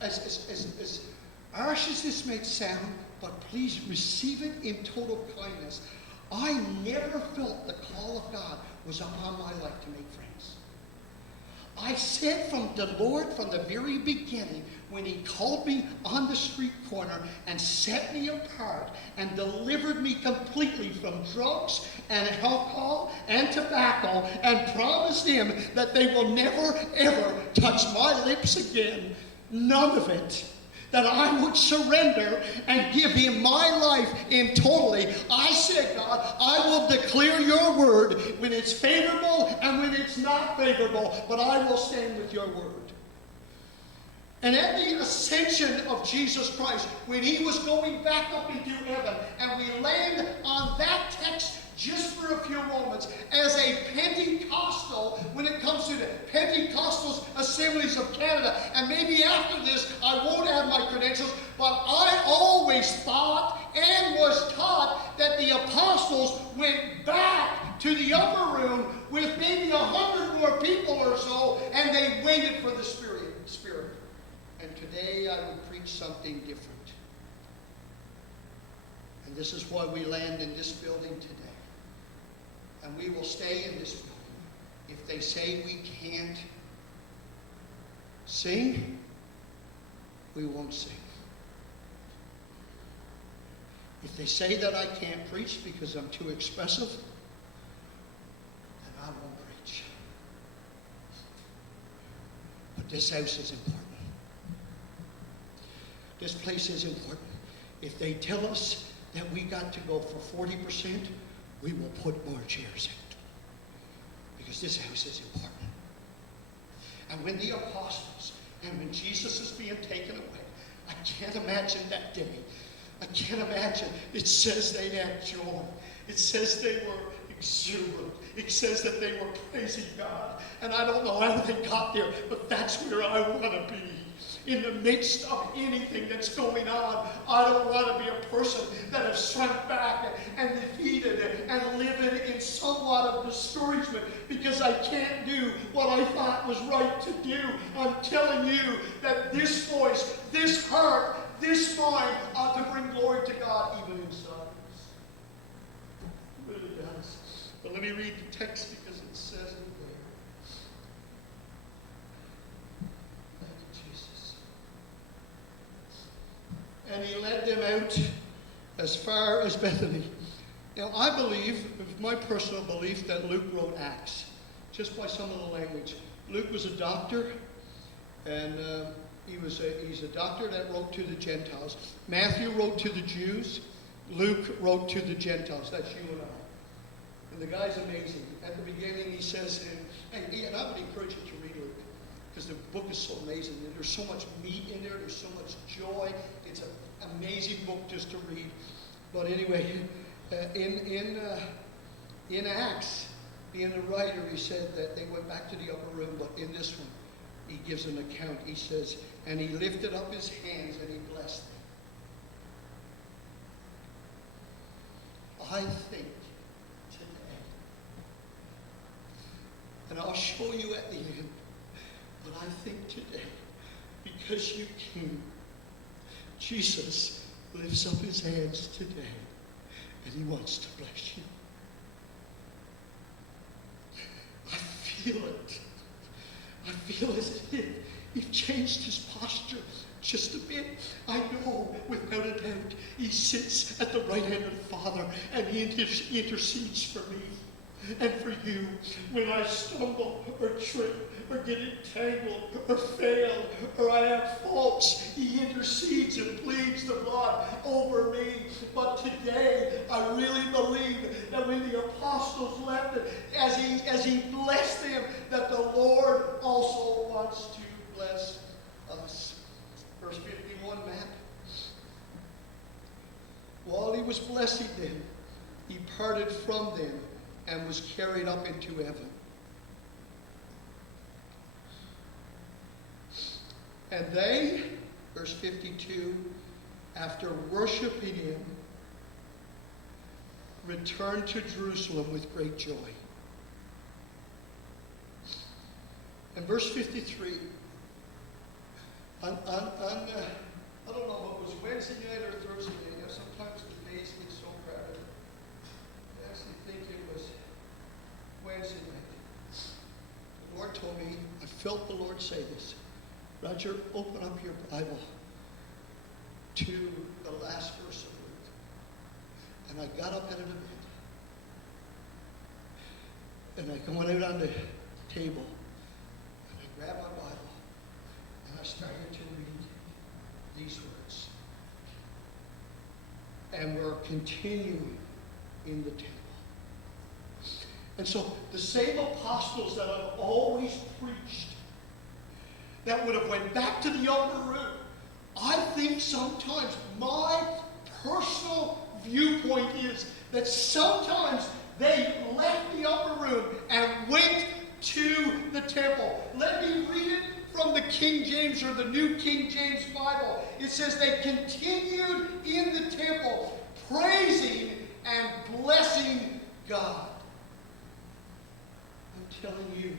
As harsh as this may sound, but please receive it in total kindness. I never felt the call of God was upon my life to make friends. I said from the Lord from the very beginning, when he called me on the street corner and set me apart and delivered me completely from drugs and alcohol and tobacco and promised him that they will never ever touch my lips again, none of it, that I would surrender and give him my life in totally. I said, God, I will declare your word when it's favorable and when it's not favorable, but I will stand with your word. And at the ascension of Jesus Christ, when he was going back up into heaven, and we land on that text just for a few moments, as a Pentecostal, when it comes to the Pentecostal Assemblies of Canada, and maybe after this I won't have my credentials, but I always thought and was taught that the apostles went back to the upper room with maybe 100 more people or so, and they waited for the Spirit. And today I would preach something different. And this is why we land in this building today. And we will stay in this building. If they say we can't sing, we won't sing. If they say that I can't preach because I'm too expressive, then I won't preach. But this house is important. This place is important. If they tell us that we got to go for 40%, we will put more chairs in. Because this house is important. And when the apostles, and when Jesus is being taken away, I can't imagine that day. I can't imagine. It says they had joy. It says they were exuberant. It says that they were praising God. And I don't know how they got there, but that's where I want to be. In the midst of anything that's going on, I don't want to be a person that has shrunk back and defeated and living in somewhat of discouragement because I can't do what I thought was right to do. I'm telling you that this voice, this heart, this mind ought to bring glory to God even in silence. It really does. But let me read the text because it says it there. Thank you, Jesus. And he led them out as far as Bethany, Now, I believe, it's my personal belief, that Luke wrote Acts, just by some of the language. Luke was a doctor, and he's a doctor that wrote to the Gentiles. Matthew wrote to the Jews. Luke wrote to the Gentiles. That's you and I. And the guy's amazing. At the beginning, he says, and I would encourage you to read Luke, because the book is so amazing. There's so much meat in there. There's so much joy. It's an amazing book just to read. But anyway, in Acts, being a writer, he said that they went back to the upper room, but in this one, he gives an account. He says, and he lifted up his hands and he blessed them. I think today, and I'll show you at the end, but I think today, because you came, Jesus lifts up his hands today, and he wants to bless you. I feel it. I feel as if he changed his posture just a bit. I know, without a doubt, he sits at the right hand of the Father, and he intercedes for me and for you. When I stumble or trip or get entangled or fail or I have faults, he intercedes and pleads the blood over me. But today, I really believe that when the apostles left it, as he blessed them, that the Lord also wants to bless us. Verse 51, Matt. While he was blessing them, he parted from them and was carried up into heaven. And they, verse 52, after worshiping him, returned to Jerusalem with great joy. And verse 53, I don't know if it was Wednesday night or Thursday night. You know, sometimes the days get so crowded. I actually think it was Wednesday night. The Lord told me, I felt the Lord say this. Roger, open up your Bible to the last verse of Luke. And I got up out of the bed. And I went out on the table. And I grabbed my Bible. And I started to read these words. And we're continuing in the temple. And so the same apostles that I've always preached, that would have went back to the upper room, I think sometimes my personal viewpoint is that sometimes they left the upper room and went to the temple. Let me read it from the King James or the New King James Bible. It says they continued in the temple, praising and blessing God. I'm telling you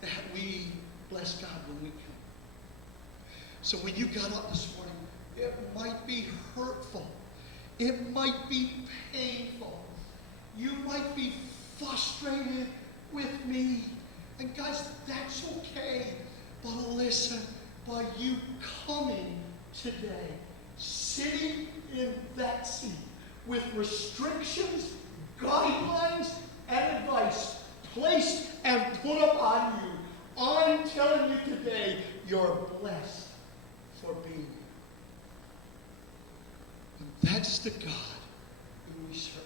that we bless God when we come. So when you got up this morning, it might be hurtful. It might be painful. You might be frustrated with me. And guys, that's okay. But listen, by you coming today, sitting in that seat with restrictions, guidelines, and advice placed and put upon you, I'm telling you today, you're blessed for being here. And that's the God who we serve.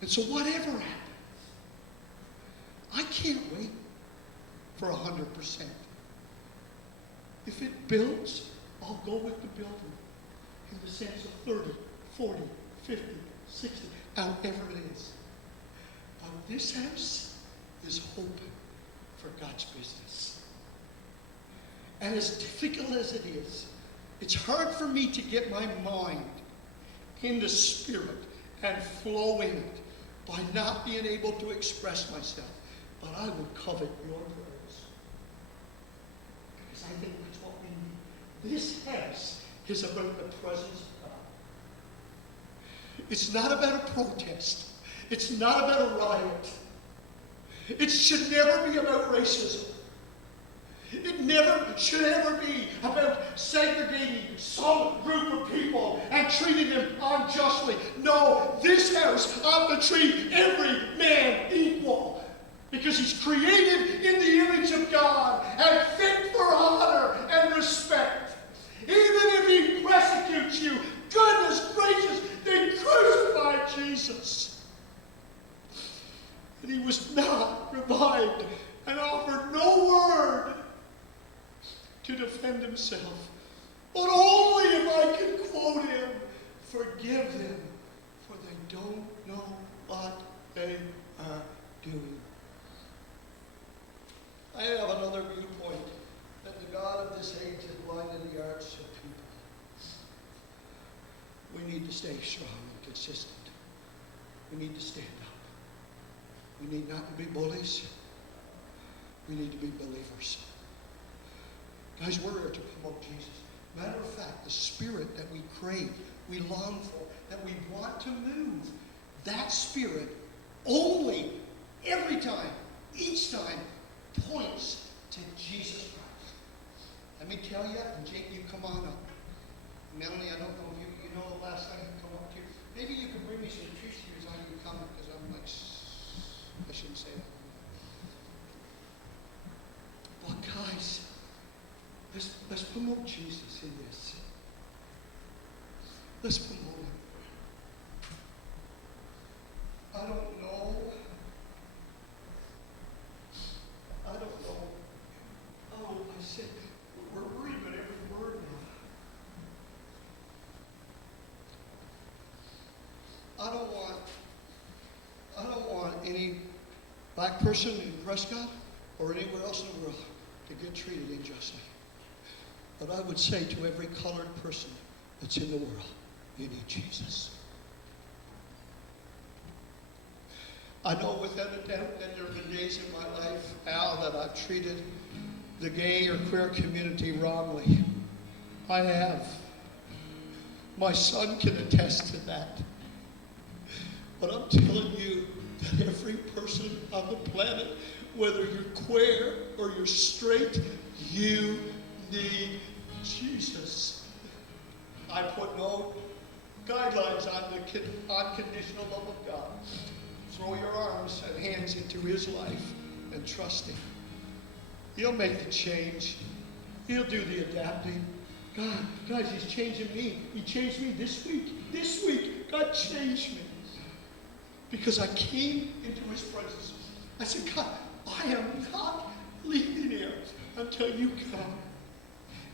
And so whatever happens, I can't wait for 100%. If it builds, I'll go with the building in the sense of 30, 40, 50, 60, however it is. But this house is open for God's business. And as difficult as it is, it's hard for me to get my mind in the Spirit and flow in it by not being able to express myself. But I will covet your prayers. Because I think that's what we need. This house is about the presence of God. It's not about a protest. It's not about a riot. It should never be about racism. It never should ever be about segregating some group of people and treating them unjustly. No, this house ought to treat every man equal, because he's created in the image of God and fit for honor and respect. Even if he persecutes you, goodness gracious, they crucified Jesus. And he was not revived and offered no word to defend himself, but only if I could quote him, "Forgive them, for they don't know what they are doing." I have another viewpoint, that the God of this age has blinded the hearts of people. We need to stay strong and consistent. We need to stand up. We need not to be bullies. We need to be believers. Guys, we're here to promote Jesus. Matter of fact, the spirit that we crave, we long for, that we want to move, that spirit only, every time, each time, points to Jesus Christ. Let me tell you, and Jake, you come on up. Melanie, I don't know if you know the last time you come up here. Maybe you can bring me some tissues on you coming, because I'm like, I shouldn't say that. But guys, let's promote Jesus in this. Let's promote him. I don't know. Oh, I said, we're worried about every word now. I don't want any black person in Prescott or anywhere else in the world to get treated unjustly. But I would say to every colored person that's in the world, you need Jesus. I know without a doubt that there have been days in my life, Al, that I've treated the gay or queer community wrongly. I have. My son can attest to that. But I'm telling you that every person on the planet, whether you're queer or you're straight, you need Jesus. I put no guidelines on the unconditional love of God. Throw your arms and hands into his life and trust him. He'll make the change. He'll do the adapting. God, guys, he's changing me. He changed me this week. This week, God changed me. Because I came into his presence. I said, God, I am not leaving here until you come.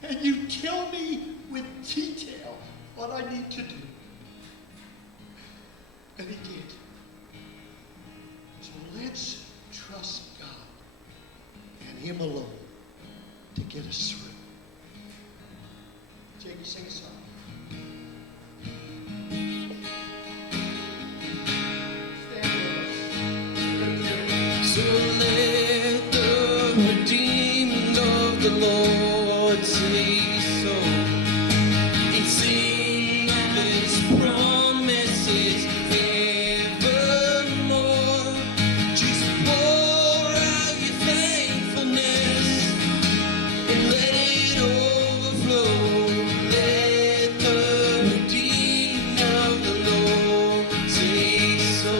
And you tell me with detail what I need to do. And he did. So let's trust God and him alone to get us through. Jakey, sing a song. So let the redeemed of the Lord say so, and sing of his promises evermore. Just pour out your thankfulness and let it overflow. Let the redeemed of the Lord say so.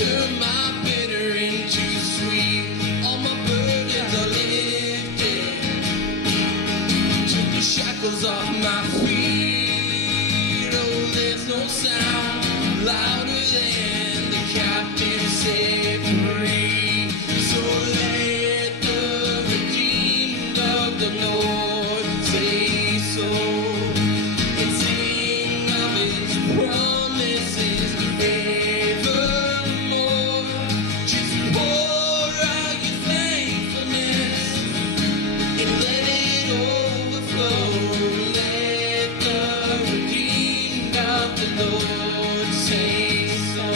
Turn my bitter into sweet. All my burdens are lifted. Took the shackles off my feet. Oh, there's no sound louder than the captive set free. So let the redeemed of the Lord say so, and sing of his promises evermore. Just pour out your thankfulness and let it overflow. Let the redeemed of the Lord say so.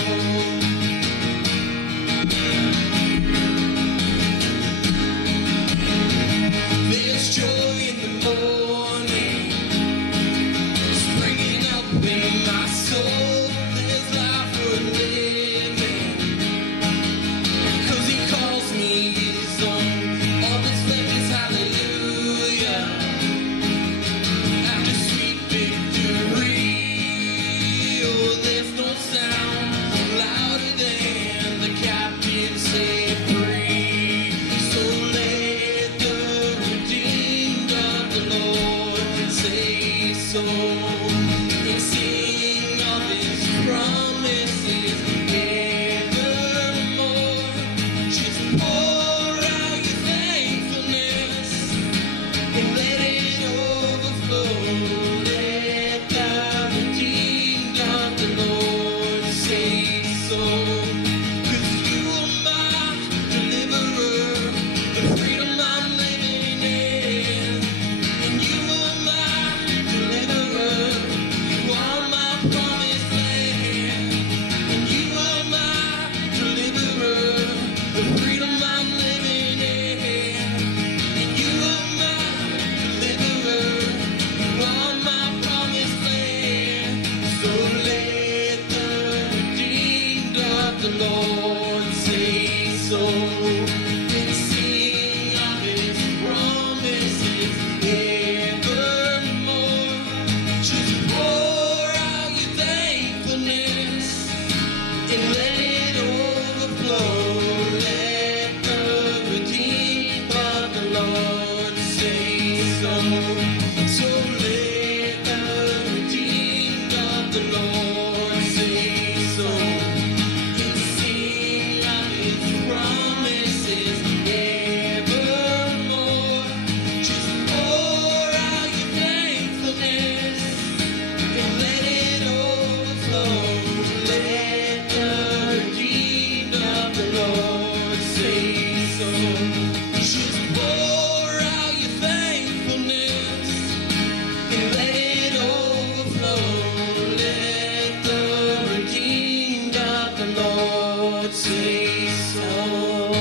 say so.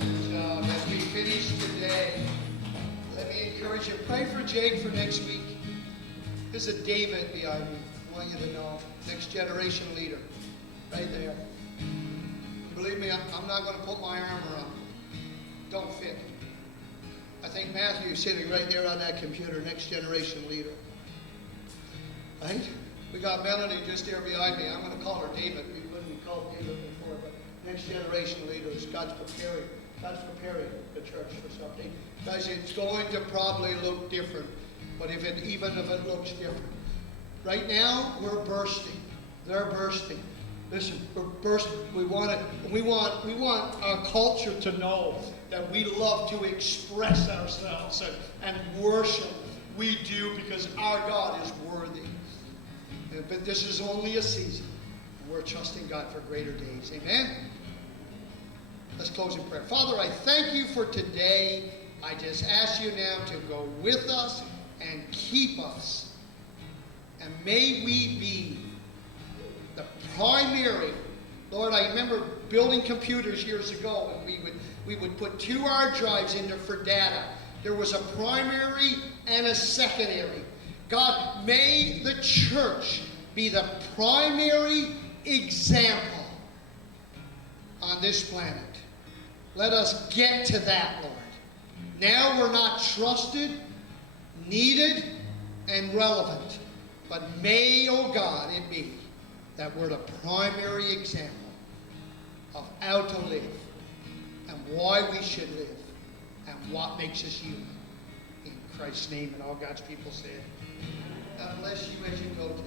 Good job. As we finish today, let me encourage you, pray for Jake for next week. There's a David behind me. I want you to know. Next generation leader. Right there. Believe me, I'm not going to put my arm around him. Don't fit. I think Matthew's sitting right there on that computer, next generation leader. Right? We got Melanie just there behind me. I'm going to call her David. We wouldn't be called David before, but next generation leaders, God's preparing the church for something. Guys, it's going to probably look different, but even if it looks different. Right now, we're bursting. They're bursting. Listen, we're bursting. We want our culture to know that we love to express ourselves and worship. We do because our God is worthy. But this is only a season. And we're trusting God for greater days. Amen? Let's close in prayer. Father, I thank you for today. I just ask you now to go with us and keep us. And may we be the primary. Lord, I remember building computers years ago, and we would put 2 hard drives in there for data. There was a primary and a secondary. God, may the church be the primary example on this planet. Let us get to that, Lord. Now we're not trusted, needed, and relevant. But may, oh God, it be that we're the primary example of how to live and why we should live and what makes us human. In Christ's name, and all God's people say it. God bless you as you go today.